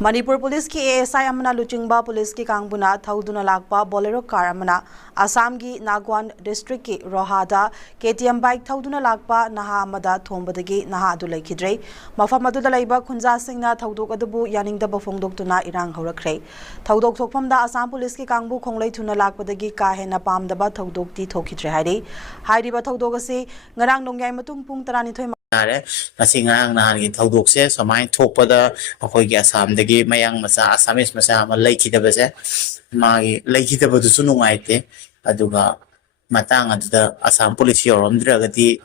Manipur Police ki ASI amana luchingba police ki kangbuna thauduna lakpa bolero car amana Assam gi Nagwan district ki Rohada KTM bike thauduna lakpa naha amada Thombadagi naha adu Leikhidre mafam aduda laiba khunja singna thaudok adubu yaningdaba phongdoktuna irang horakre thaudok thokpamda Assam police ki kangbu khonglei thuna lakpadagi ka hena pamdaba thaudok ti thokidre hairiba thaudok ase ngarang nongyai matung pung 12 Nasi ngarang nahan gi thaudok se samai thokpada akhoi gi Assam dagi mayang macha Assamese macha ma Leikhidaba se magi Leikhidaba du su nungaite aduga matang aduda Assam police yoromdragati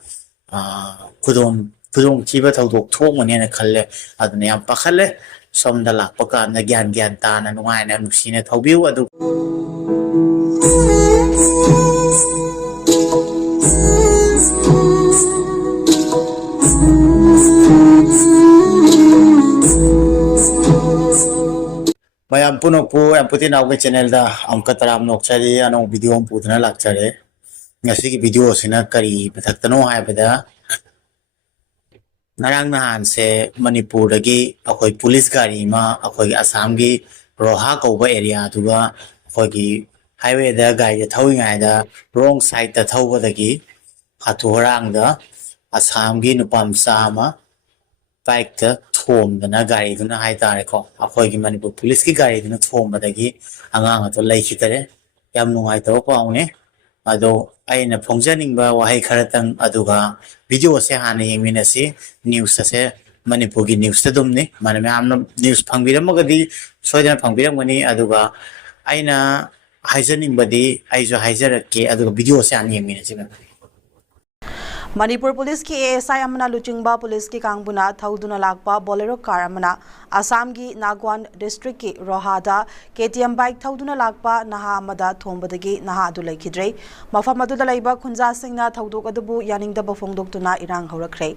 kudong chiba thaudok thongmani na khalle aduna yam pakhalle somda lakpa ka na gyan ta na nungai na nusine thaubiu adu Mayam punok po ang puti na ako channel da ang kataram nok chari anong video ang puto na lakchare ngasi ki video sina kari pathaktanong hai pada narang nahan se Manipur dagi akoy police gari ma akoy Assam gi Roha kauba area tuga akoy gi highway da gai da thawing ai da wrong side da thawba dagi hathorang da Assam gi nupam sama bike da thom da na gari duna hai tare ko akhoi gi Manipur police ki gari duna thom badagi angang ato Leikhidare yam nungai taw paune ado aina phongjaning ba wahai kharatang aduga video se hana yengminasi news se Manipur gi news tadumni maname amna news phangbiram magadi soidan phangbiram gani aduga aina haijaning badi aijo haijarake aduga video se hana yengminasi Manipur Police ki ASI amana luchingba police ki kangbuna thauduna lakpa bolero car amana Assam gi Nagwan district ki Rohada KTM bike thauduna lakpa naha amada Thombadagi naha adu Leikhidre mafam aduda laiba khunja singna thaudok adubu yaningdaba phongdoktuna irang horakre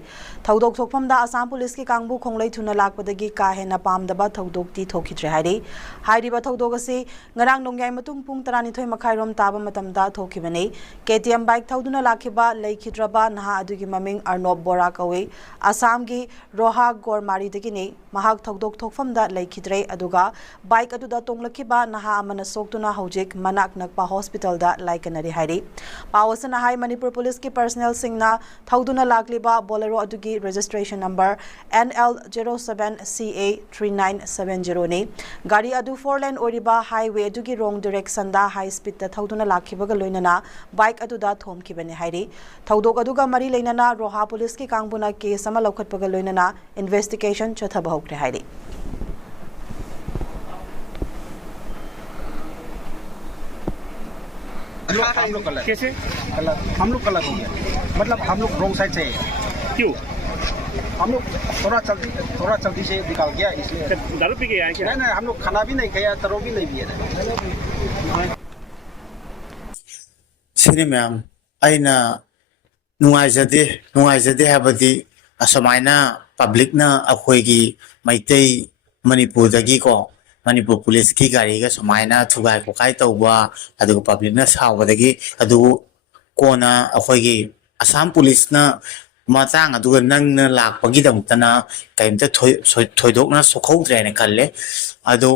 thaudok thokpamda Assam police ki kangbu khonglei thuna lakpadagi ka hena pamdaba thaudok ti thokidre hairiba thaudok ase ngarang nongyai matung pung 12 makhairom taba matamda thokibane KTM bike thauduna lakhiba Leikhidraba adugi maming Arnob Bora kawe Assam gi Roha Gormari dagini mahak thaudok thokfamda Leikhidre aduga bike aduda tonglakiba naha amana soktuna hojik manak nakpa hospital da laikanari hairi pawasana hai Manipur police ki personnel singna thauduna lakliba bolero adugi registration number NL07CA3970 ne gari adu 4 lane oriba highway adugi wrong direction da high speed da thauduna lakhiba ga loinana bike aduda thomkibane hairi thaudok aduga mari leinana Roha police ki kangbuna case ama laukhatpaga loinana investigation chathaba hokre hairi हम लोग colour कैसे हम लोग colour हो गया मतलब हम लोग रॉन्ग साइड से क्यों हम लोग थोड़ा जल्दी से निकाल गया इसलिए दारू पी के आए क्या नहीं हम लोग खाना भी नहीं खाया तरो भी नहीं पिया sini ma'am aina nungaijade habadi asamaina public na akhoi gi maitai Manipur dagi ko Manipur police ki gari ga samaina thugai ko kai tawba adu public na sawdagi adu kona akhoi gi Assam police na matang adu nang na lakpagi damtana kaimta thoidok na sokhodre ne kalle adu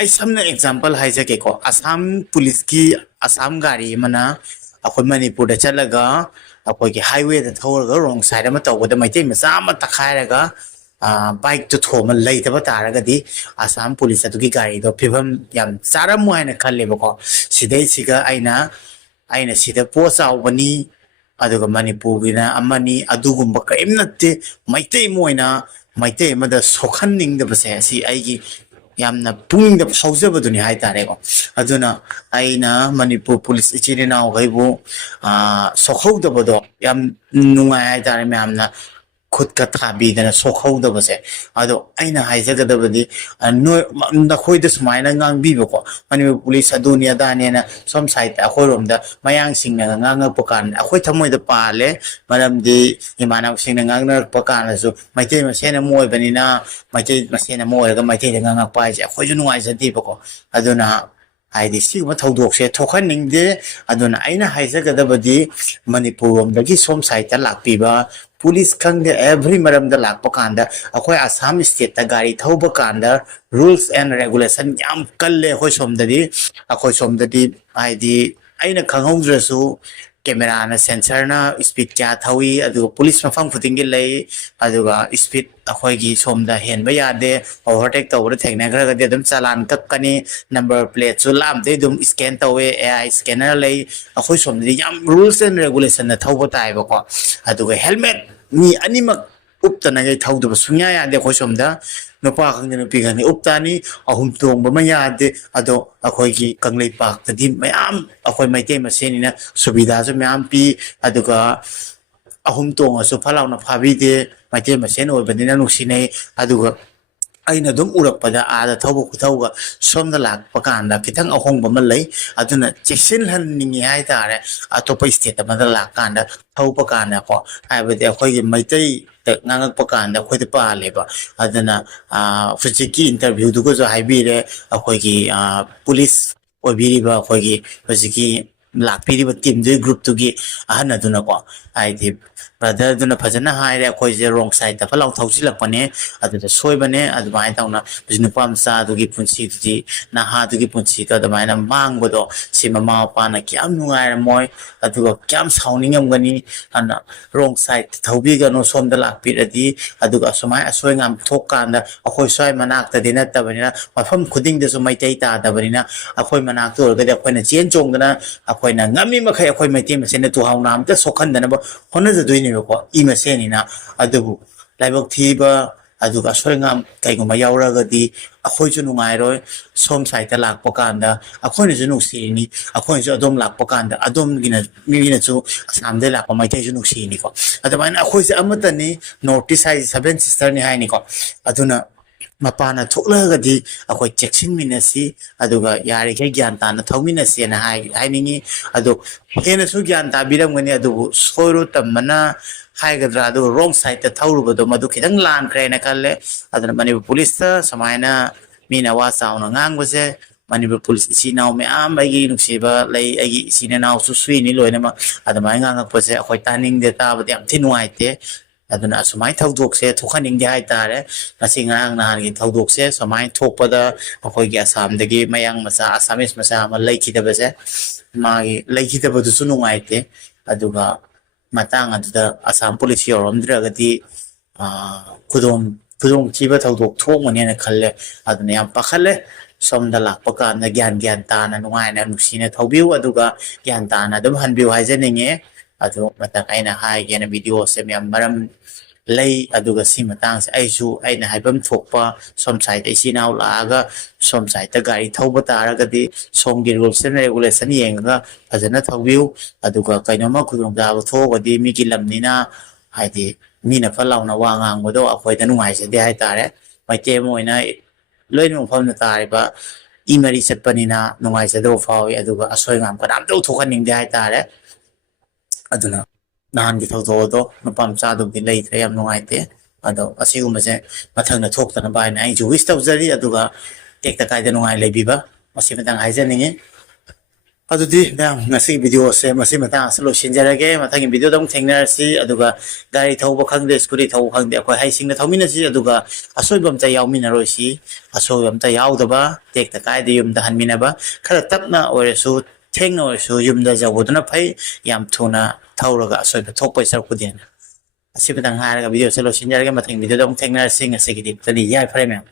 ai samna example haije ke ko Assam police ki Assam gari mana akhoi Manipur da chalaga akhoi ki highway da thawra wrong side ma tawda maitai macha ma takhairaga bike to thoma leitaba taragadi Assam police adugi gari do phibam yam charamu haina khalle bako sidai siga aina sida posa awani aduga Manipur gina amani adugumba kaim natte maitai moina maitai mada sokhanning da base si aigi yamna pungda phawjabaduni hai tare ko aduna aina Manipur police ichirina gaibo sokhawdabado yam nungai hai tare myamna khud ka thabi dana sokhawdabase ado aina haijagadabadi nakhoi da sumaina ngangbi ko Manipur police adunia danena som site akhorom da mayang singna nganga pakan akhoi thamoi da pale maramdi imana singna ngangna pakan su maitai masena moi banina maitai masena moi ga maitai nganga pai akhoi ju nungai jati ko aduna ꯍꯥꯏꯗꯤ ꯁꯤꯒꯨꯝꯕ ꯊꯧꯗꯣꯛꯁꯦ ꯊꯣꯛꯍꯟꯅꯤꯡꯗꯦ ꯑꯗꯨꯅ ꯑꯩꯅ ꯍꯥꯏꯖꯒꯗꯕꯗꯤ ꯃꯅꯤꯄꯨꯔꯔꯣꯝꯗꯒꯤ ꯁꯣꯝ ꯁꯥꯏꯠꯇ ꯂꯥꯛꯄꯤꯕ police ꯈꯪꯗꯦ every ꯃꯔꯝꯗ ꯂꯥꯛꯄ ꯀꯥꯟꯗ ꯑꯩꯈꯣꯏ ꯑꯁꯥꯝ ꯁ꯭ꯇꯦꯠꯇ ꯒꯥꯔꯤ ꯊꯧꯕ ꯀꯥꯟꯗ ꯔꯨꯜꯁ ꯑꯦꯟ ꯔꯦꯒꯨꯂꯦꯁꯟ ꯌꯥꯝ ꯀꯜꯂꯦ ꯑꯩꯈꯣꯏ ꯁꯣꯝꯗꯗꯤ ꯍꯥꯏꯗꯤ ꯑꯩꯅ ꯈꯪꯍꯧꯗ꯭ꯔꯁꯨ ꯀꯦꯃꯦꯔꯥꯅ ꯁꯦꯟꯁꯔꯅ ꯁ꯭ꯄꯤꯗ ꯀꯌꯥ ꯊꯧꯏ ꯑꯗꯨꯒ ꯄꯨꯂꯤꯁ ꯃꯐꯝ ꯈꯨꯗꯤꯡꯒꯤ ꯂꯩ ꯑꯗꯨꯒ ꯁ꯭ꯄꯤꯗ ꯑꯩꯈꯣꯏꯒꯤ ꯁꯣꯝꯗ ꯍꯦꯟꯕ ꯌꯥꯗꯦ ꯑꯣꯚꯔꯇꯦꯛ ꯇꯧꯕꯗ ꯊꯦꯡꯅꯈ꯭ꯔꯒꯗꯤ ꯑꯗꯨꯝ ꯆꯂꯥꯟ ꯀꯛꯀꯅꯤ ꯅꯝꯕꯔ ꯄ꯭ꯂꯦꯠꯁꯨ ꯂꯥꯞꯅꯗꯩ ꯑꯗꯨꯝ ꯁ꯭ꯀꯦꯟ ꯇꯧꯋꯦ AI ꯁ꯭ꯀꯦꯅꯔ ꯂꯩ ꯑꯩꯈꯣꯏ ꯁꯣꯝꯗꯗꯤ ꯌꯥꯝ ꯔꯨꯜꯁ ꯑꯦꯟ ꯔꯦꯒꯨꯂꯦꯁꯟꯅ ꯊꯧꯕ ꯇꯥꯏꯕꯀꯣ ꯑꯗꯨꯒ ꯍꯦꯜꯃꯦꯠ ꯃꯤ ꯑꯅꯤꯃꯛ ꯎꯞꯇꯅꯉꯩ ꯊꯧꯗꯕ ꯁꯨꯡꯌꯥ ꯌꯥꯗꯦ ꯑꯩꯈꯣꯏ ꯁꯣꯝꯗ ꯅꯨꯄꯥ ꯈꯪꯗꯦ ꯅꯨꯄꯤ ꯈꯪꯗꯦ ꯎꯞꯇꯥꯅꯤ ꯑꯍꯨꯝ ꯇꯣꯡꯕ ꯑꯃ ꯌꯥꯗꯦ ꯑꯗꯣ ꯑꯩꯈꯣꯏꯒꯤ ꯀꯪꯂꯩꯄꯥꯛꯇꯗꯤ ꯃꯌꯥꯝ ꯑꯩꯈꯣꯏ ꯃꯩꯇꯩ ꯃꯁꯦꯟꯅꯤꯅ ꯁꯨꯕꯤꯙꯥꯁꯨ ꯃꯌꯥꯝ ꯄꯤ ꯑꯗꯨꯒ ꯑꯍꯨꯝ ꯇꯣꯡꯉꯁꯨ ꯐꯠ ꯂꯥꯎꯅ ꯐꯥꯕꯤꯗꯦ ꯃꯩꯇꯩ ꯃꯁꯦꯟ ꯑꯣꯏꯕꯅꯤꯅ ꯅꯨꯡꯁꯤꯅꯩ ꯑꯗꯨꯒ ꯑꯩꯅ ꯑꯗꯨꯝ ꯎꯔꯛꯄꯗ ꯑꯥꯗ ꯊꯧꯕ ꯈꯨꯊꯧꯒ ꯁꯣꯝꯗ ꯂꯥꯛꯄ ꯀꯥꯟꯗ ꯈꯤꯇꯪ ꯑꯍꯣꯡꯕ ꯑꯃ ꯂꯩ ꯑꯗꯨꯅ ꯆꯦꯛꯁꯤꯟꯍꯟꯅꯤꯡꯉꯤ ꯍꯥꯏꯇꯥꯔꯦ ꯑꯇꯣꯞꯄ ꯁ꯭ꯇꯦꯠ ꯑꯃꯗ ꯂꯥꯛꯀꯥꯟꯗ ꯊꯧꯕ ꯀꯥꯟꯗꯀꯣ ꯍꯥꯏꯕꯗꯤ ꯑꯩꯈꯣꯏꯒꯤ ꯃꯩꯇꯩꯗ ꯉꯥꯡꯉꯛꯄ ꯀꯥꯟꯗ ꯑꯩꯈꯣꯏꯗ ꯄꯥꯜꯂꯦꯕ ꯑꯗꯨꯅ ꯍꯧꯖꯤꯛꯀꯤ ꯏꯟꯇꯔꯚ꯭ꯌꯨꯗꯨꯒꯁꯨ ꯍꯥꯏꯕꯤꯔꯦ ꯑꯩꯈꯣꯏꯒꯤ ꯄꯨꯂꯤꯁ ꯑꯣꯏꯕꯤꯔꯤꯕ ꯑꯩꯈꯣꯏꯒꯤ ꯍꯧꯖꯤꯛꯀꯤ ꯂꯥꯛꯄꯤꯔꯤꯕ ꯇꯤꯝꯗꯨꯒꯤ ꯒ꯭ꯔꯨꯞꯇꯨꯒꯤ ꯑꯍꯟ ꯑꯗꯨꯅꯀꯣ ꯍꯥꯏꯗꯤ ꯕ꯭ꯔꯗꯔꯗꯨꯅ ꯐꯖꯅ ꯍꯥꯏꯔꯦ ꯑꯩꯈꯣꯏꯁꯦ ꯔꯣꯡ ꯁꯥꯏꯗꯇ ꯐꯠ ꯂꯥꯎ ꯊꯧꯖꯤꯜꯂꯛꯄꯅꯦ ꯑꯗꯨꯗ ꯁꯣꯏꯕꯅꯦ ꯑꯗꯨꯃꯥꯏꯅ ꯇꯧꯅ ꯍꯧꯖꯤꯛ ꯅꯨꯄꯥ ꯃꯆꯥꯗꯨꯒꯤ ꯄꯨꯟꯁꯤꯗꯨꯗꯤ ꯅꯍꯥꯗꯨꯒꯤ ꯄꯨꯟꯁꯤꯗꯣ ꯑꯗꯨꯃꯥꯏꯅ ꯃꯥꯡꯕꯗꯣ ꯁꯤ ꯃꯃꯥ ꯃꯄꯥꯅ ꯀꯌꯥꯝ ꯅꯨꯡꯉꯥꯏꯔꯝꯃꯣꯏ ꯑꯗꯨꯒ ꯀꯌꯥꯝ ꯁꯥꯎꯅꯤꯡꯉꯝꯒꯅꯤ ꯑꯗꯨꯅ ꯔꯣꯡ ꯁꯥꯏꯗ ꯊꯧꯕꯤꯒꯅꯨ ꯁꯣꯝꯗ ꯂꯥꯛꯄꯤꯔꯗꯤ ꯑꯗꯨꯒ ꯑꯁꯨꯃꯥꯏꯅ ꯑꯁꯣꯏ ꯑꯉꯥꯝ ꯊꯣꯛꯀꯥꯟꯗ ꯑꯩꯈꯣꯏ ꯁ꯭ꯋꯥꯏ ꯃꯅꯥꯛꯇꯗꯤ ꯅꯠꯇꯕꯅꯤ나 ꯃꯐꯝ ꯈꯨꯗꯤꯡꯗꯁꯨ ꯃꯩꯇꯩ ꯇꯥꯗꯕꯅꯤꯅ ꯑꯩꯈꯣꯏ ꯃꯅꯥꯛꯇ ꯑꯣꯏꯔꯒꯗꯤ ꯑꯩꯈꯣꯏꯅ ꯆꯦꯟ ꯆꯣꯡꯗꯅ ꯑꯩꯈꯣꯏꯅ ꯉꯝꯃꯤ ꯃꯈꯩ ꯑꯩꯈꯣꯏ ꯃꯩꯇꯩ ꯃꯁꯦꯟꯅ ꯇꯨꯍꯥꯎꯅ ꯑꯝꯇ ꯁꯣꯛꯍꯟꯗꯅꯕ ꯍꯣꯠꯅꯖꯗꯣꯏꯅꯦꯕꯀꯣ ꯏ ꯃꯁꯦꯟꯅꯤꯅ ꯑꯗꯨꯕꯨ ꯂꯥꯏꯕꯛ ꯊꯤꯕ ꯑꯗꯨꯒ ꯑꯁꯣꯏ ꯑꯉꯥꯝ ꯀꯩꯒꯨꯝꯕ ꯌꯥꯎꯔꯒꯗꯤ ꯑꯩꯈꯣꯏꯁꯨ ꯅꯨꯡꯉꯥꯏꯔꯣꯏ ꯁꯣꯝ ꯁꯥꯏꯗꯇ ꯂꯥꯛꯄ ꯀꯥꯟꯗ ꯑꯩꯈꯣꯏꯅꯁꯨ ꯅꯨꯡꯁꯤꯔꯤꯅꯤ ꯑꯩꯈꯣꯏꯅꯁꯨ ꯑꯗꯣꯝ ꯂꯥꯛꯄ ꯀꯥꯟꯗ ꯑꯗꯣꯝꯒꯤꯅ ꯃꯤꯅꯁꯨ ꯑꯁꯥꯝꯗꯒꯤ ꯂꯥꯛꯄ ꯃꯩꯇꯩꯁꯨ ꯅꯨꯡꯁꯤꯅꯤꯀꯣ ꯑꯗꯨꯃꯥꯏꯅ ꯑꯩꯈꯣꯏꯁꯦ ꯑꯃꯠꯇꯅꯤ ꯅꯣꯔꯊ ꯏꯁ ꯍꯥꯏꯁꯦ ꯁꯚꯦꯟ ꯁꯤꯁꯇꯔꯅꯤ ꯍꯥꯏꯅꯤꯀꯣ ꯑꯗꯨꯅ ꯃꯄꯥꯅ ꯊꯣꯛꯂꯒꯗꯤ ꯑꯩꯈꯣꯏ ꯆꯦꯛꯁꯤꯟꯃꯤꯟꯅꯁꯤ ꯑꯗꯨꯒ ꯌꯥꯔꯤꯈꯩ ꯒ꯭ꯌꯥꯟ ꯇꯥꯅ ꯊꯧꯃꯤꯟꯅꯁꯦꯅ ꯍꯥꯏꯅꯤꯡꯉꯤ ꯑꯗꯣ ꯍꯦꯟꯅꯁꯨ ꯒ꯭ꯌꯥꯟ ꯇꯥꯕꯤꯔꯝꯒꯅꯤ ꯑꯗꯨꯕꯨ ꯁꯣꯏꯔꯣ ꯇꯝꯕꯅ ꯍꯥꯏꯒꯗ꯭ꯔꯥ ꯑꯗꯨꯒ ꯔꯣꯡ ꯁꯥꯏꯗꯇ ꯊꯧꯔꯨꯕꯗꯣ ꯃꯗꯨ ꯈꯤꯇꯪ ꯂꯥꯟꯈ꯭ꯔꯦꯅ ꯈꯜꯂꯦ ꯑꯗꯨꯅ ꯃꯅꯤꯄꯨꯔ ꯄꯨꯂꯤꯁꯇ ꯁꯨꯃꯥꯏꯅ ꯃꯤꯅ ꯋꯥ ꯆꯥꯎꯅ ꯉꯥꯡꯕꯁꯦ ꯃꯅꯤꯄꯨꯔ ꯄꯨꯂꯤꯁ ꯏꯆꯤꯟ ꯏꯅꯥꯎ ꯃꯌꯥꯝ ꯑꯩꯒꯤ ꯅꯨꯡꯁꯤꯕ ꯂꯩ ꯑꯩꯒꯤ ꯏꯆꯤꯟ ꯏꯅꯥꯎꯁꯨ ꯁꯨꯏꯅꯤ ꯂꯣꯏꯅꯃꯛ ꯑꯗꯨꯃꯥꯏꯅ ꯉꯥꯡꯉꯛꯄꯁꯦ ꯑꯩꯈꯣꯏ ꯇꯥꯅꯤꯡꯗꯦ ꯇꯥꯕꯗ ꯌꯥꯝ ꯊꯤ ꯅꯨꯡꯉꯥꯏꯇꯦ ꯑꯗꯨꯅ ꯑꯁꯨꯃꯥꯏꯅ ꯊꯧꯗꯣꯛꯁꯦ ꯊꯣꯛꯍꯟꯅꯤꯡꯗꯦ ꯍꯥꯏꯇꯥꯔꯦ ꯉꯁꯤ ꯉꯔꯥꯡ ꯅꯍꯥꯟꯒꯤ ꯊꯧꯗꯣꯛꯁꯦ ꯁꯨꯃꯥꯏꯅ ꯊꯣꯛꯄꯗ ꯑꯩꯈꯣꯏꯒꯤ ꯑꯁꯥꯝꯗꯒꯤ ꯃꯌꯥꯡ ꯃꯆꯥ ꯑꯁꯥꯃꯤꯁ ꯃꯆꯥ ꯑꯃ ꯂꯩꯈꯤꯗꯕꯁꯦ ꯃꯥꯒꯤ ꯂꯩꯈꯤꯗꯕꯗꯨꯁꯨ ꯅꯨꯡꯉꯥꯏꯇꯦ ꯑꯗꯨꯒ ꯃꯇꯥꯡ ꯑꯗꯨꯗ ꯑꯁꯥꯝ ꯄꯨꯂꯤꯁ ꯌꯧꯔꯝꯗ꯭ꯔꯒꯗꯤ ꯈꯨꯗꯣꯡꯊꯤꯕ ꯊꯧꯗꯣꯛ ꯊꯣꯛꯃꯅꯦꯅ ꯈꯜꯂꯦ ꯑꯗꯨꯅ ꯌꯥꯝ ꯄꯥꯈꯠꯂꯦ ꯁꯣꯝꯗ ꯂꯥꯛꯄ ꯀꯥꯟꯗ ꯒ꯭ꯌꯥꯟ ꯇꯥꯅ ꯅꯨꯡꯉꯥꯏꯅ ꯅꯨꯡꯁꯤꯅ ꯊꯧꯕꯤꯌꯨ ꯑꯗꯨꯒ ꯒ꯭ꯌꯥꯟ ꯇꯥꯅ ꯑꯗꯨꯝ ꯍꯟꯕꯤꯌꯨ ꯍꯥꯏꯖꯅꯤꯡꯉꯦ ꯑꯗꯨ ꯃꯇꯪ ꯑꯩꯅ ꯍꯥꯏꯒꯦꯅ ꯚꯤꯗꯤꯑꯣꯁꯦ ꯃꯌꯥꯝ ꯃꯔꯝ ꯂꯩ ꯑꯗꯨꯒ ꯁꯤ ꯃꯇꯥꯡꯁꯦ ꯑꯩꯅ ꯍꯥꯏꯐꯝ ꯊꯣꯛꯄ ꯁꯣꯝ ꯁꯥꯏꯗꯇ ꯏꯆꯤꯟ ꯏꯅꯥꯎ ꯂꯥꯛꯑꯒ ꯁꯣꯝ ꯁꯥꯏꯗꯇ ꯒꯥꯔꯤ ꯊꯧꯕ ꯇꯥꯔꯒꯗꯤ ꯁꯣꯝꯒꯤ ꯔꯨꯜꯁ ꯑꯦꯟ ꯔꯦꯒꯨꯂꯦꯁꯟ ꯌꯦꯡꯉꯒ ꯐꯖꯅ ꯊꯧꯕꯤꯌꯨ ꯑꯗꯨꯒ ꯀꯩꯅꯣꯝꯃ ꯈꯨꯗꯣꯡꯆꯥꯕ ꯊꯣꯛꯑꯒꯗꯤ ꯃꯤꯒꯤ ꯂꯝꯅꯤꯅ ꯍꯥꯏꯗꯤ ꯃꯤꯅ ꯐꯠ ꯂꯥꯎꯅ ꯋꯥ ꯉꯥꯡꯕꯗꯣ ꯑꯩꯈꯣꯏꯗ ꯅꯨꯡꯉꯥꯏꯖꯗꯦ ꯍꯥꯏꯇꯥꯔꯦ ꯃꯩꯇꯩ ꯑꯃ ꯑꯣꯏꯅ ꯂꯣꯏꯅ ꯃꯐꯝꯗ ꯇꯥꯔꯤꯕ ꯏ ꯃꯔꯤ ꯆꯠꯄꯅꯤꯅ ꯅꯨꯡꯉꯥꯏꯖꯗꯕ ꯐꯥꯎꯏ ꯑꯗꯨꯒ ꯑꯁꯣꯏ ꯑꯉꯥꯝ ꯀꯅꯥꯝꯇ ꯊꯣꯛꯍꯟꯅꯤꯡꯗꯦ ꯍꯥꯏꯇꯥꯔꯦ ꯑꯗꯨꯅ ꯅꯍꯥꯟꯒꯤ ꯊꯧꯗꯣꯛ ꯑꯗꯣ ꯅꯨꯄꯥ ꯃꯆꯥꯗꯨꯕꯨꯗꯤ ꯂꯩꯇ꯭ꯔꯦ ꯌꯥꯝ ꯅꯨꯡꯉꯥꯏꯇꯦ ꯑꯗꯣ ꯑꯁꯤꯒꯨꯝꯕꯁꯦ ꯃꯊꯪꯗ ꯊꯣꯛꯇꯅꯕ ꯍꯥꯏꯅ ꯑꯩꯁꯨ ꯋꯤꯁ ꯇꯧꯖꯔꯤ ꯑꯗꯨꯒ ꯇꯦꯛꯇ ꯀꯥꯏꯗ ꯅꯨꯡꯉꯥꯏ ꯂꯩꯕꯤꯕ ꯃꯁꯤ ꯃꯇꯥꯡ ꯍꯥꯏꯖꯅꯤꯡꯉꯤ ꯑꯗꯨꯗꯤ ꯃꯌꯥꯝ ꯉꯁꯤꯒꯤ ꯚꯤꯗꯤꯑꯣꯁꯦ ꯃꯁꯤ ꯃꯇꯥꯡ ꯑꯁꯤ ꯂꯣꯏꯁꯤꯟꯖꯔꯒꯦ ꯃꯊꯪꯒꯤ ꯚꯤꯗꯤꯑꯣꯗ ꯑꯃꯨꯛ ꯊꯦꯡꯅꯔꯁꯤ ꯑꯗꯨꯒ ꯒꯥꯔꯤ ꯊꯧꯕ ꯈꯪꯗꯦ ꯁ꯭ꯀꯨꯇꯤ ꯊꯧꯕ ꯈꯪꯗꯦ ꯑꯩꯈꯣꯏ ꯍꯩꯁꯤꯡꯅ ꯊꯧꯃꯤꯟꯅꯁꯤ ꯑꯗꯨꯒ ꯑꯁꯣꯏꯕ ꯑꯝꯇ ꯌꯥꯎꯃꯤꯟꯅꯔꯣꯏꯁꯤ ꯑꯁꯣꯏꯕ ꯑꯝꯇ ꯌꯥꯎꯗꯕ ꯇꯦꯛꯇ ꯀꯥꯏꯗ ꯌꯨꯝꯗ ꯍꯟꯃꯤꯟꯅꯕ ꯈꯔ ꯇꯞꯅ ꯑꯣꯏꯔꯁꯨ ꯊꯦꯡꯅ ꯑꯣꯏꯔꯁꯨ ꯌꯨꯝꯗ ꯌꯧꯕꯗꯨꯅ ꯐꯩ ꯌꯥꯝ ꯊꯨꯅ ꯊꯧꯔꯒ ꯑꯁꯣꯏꯕ ꯊꯣꯛꯄꯩ ꯁꯔꯨꯛꯄꯨꯗꯤ ꯑꯁꯤ ꯈꯤꯇꯪ ꯍꯥꯏꯔꯒ ꯚꯤꯗꯤꯑꯣꯁꯦ ꯂꯣꯏꯁꯤꯟꯖꯔꯒꯦ ꯃꯊꯪ ꯚꯤꯗꯤꯑꯣꯗ ꯑꯃꯨꯛ ꯊꯦꯡꯅꯔꯁꯤ ꯉꯁꯤꯒꯤꯗꯤ ꯌꯥꯏꯐꯔꯦ ꯃꯌꯥꯝ